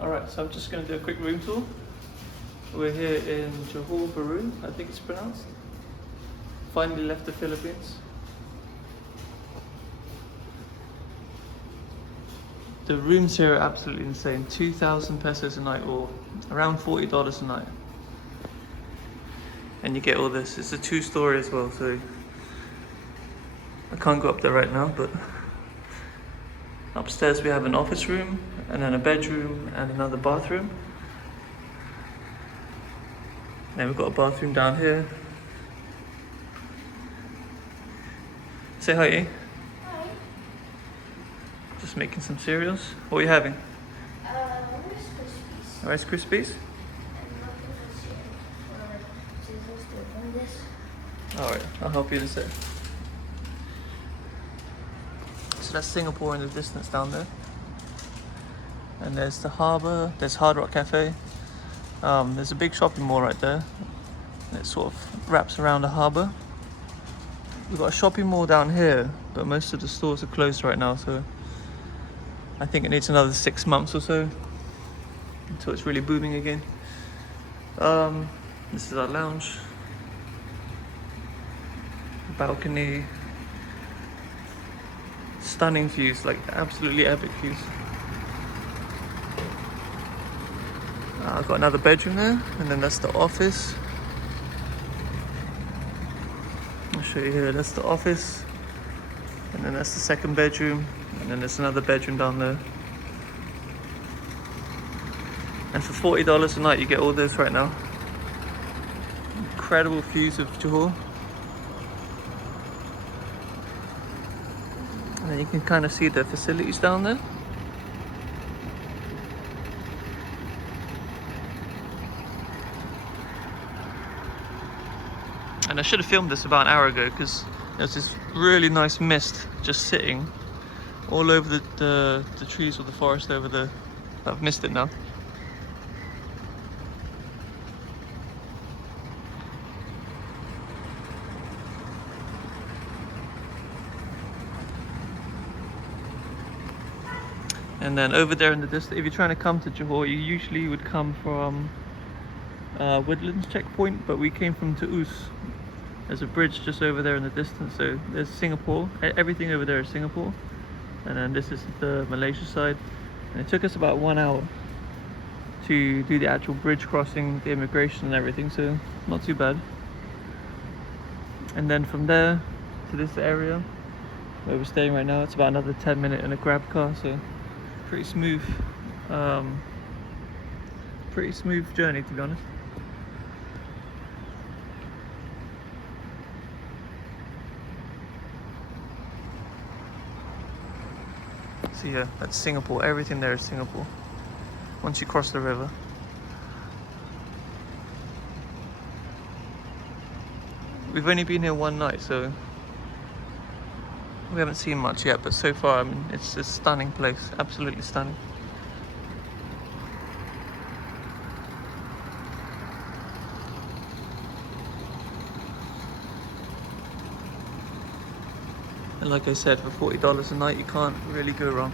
Alright, so I'm just going to do a quick room tour. We're here in Johor Bahru, I think it's pronounced. Finally left the Philippines. The rooms here are absolutely insane. 2,000 pesos a night, or around $40 a night. And you get all this. It's a 2-story as well, so I can't go up there right now, but upstairs we have an office room, and then a bedroom and another bathroom. Then we've got a bathroom down here. Say hi, eh? Hi. Just making some cereals. What are you having? Rice Krispies. Rice Krispies? I'm not gonna share for scissors to open this. Alright, I'll help you in a sec. So that's Singapore in the distance down there. And there's the harbour, there's Hard Rock Cafe. There's a big shopping mall right there. And it sort of wraps around the harbour. We've got a shopping mall down here, but most of the stores are closed right now, so I think it needs another 6 months or so until it's really booming again. This is our lounge. Balcony. Stunning views, like absolutely epic views. I've got another bedroom there, and then that's the office. I'll show you here, that's the office. And then that's the second bedroom, and then there's another bedroom down there. And for $40 a night you get all this right now. Incredible views of Johor. And then you can kind of see the facilities down there. And I should have filmed this about an hour ago, because there's this really nice mist just sitting all over the trees or the forest over there. I've missed it now. And then over there in the distance, if you're trying to come to Johor, you usually would come from Woodlands checkpoint, but we came from Taus. There's a bridge just over there in the distance, so there's Singapore. Everything over there is Singapore. And then this is the Malaysia side. And it took us about 1 hour to do the actual bridge crossing, the immigration and everything, so not too bad. And then from there to this area where we're staying right now, it's about another 10-minute in a grab car, so pretty smooth journey, to be honest. So yeah, that's Singapore. Everything there is Singapore once you cross the river. We've only been here one night, so we haven't seen much yet, but so far, I mean, it's a stunning place, absolutely stunning. And like I said, for $40 a night, you can't really go wrong.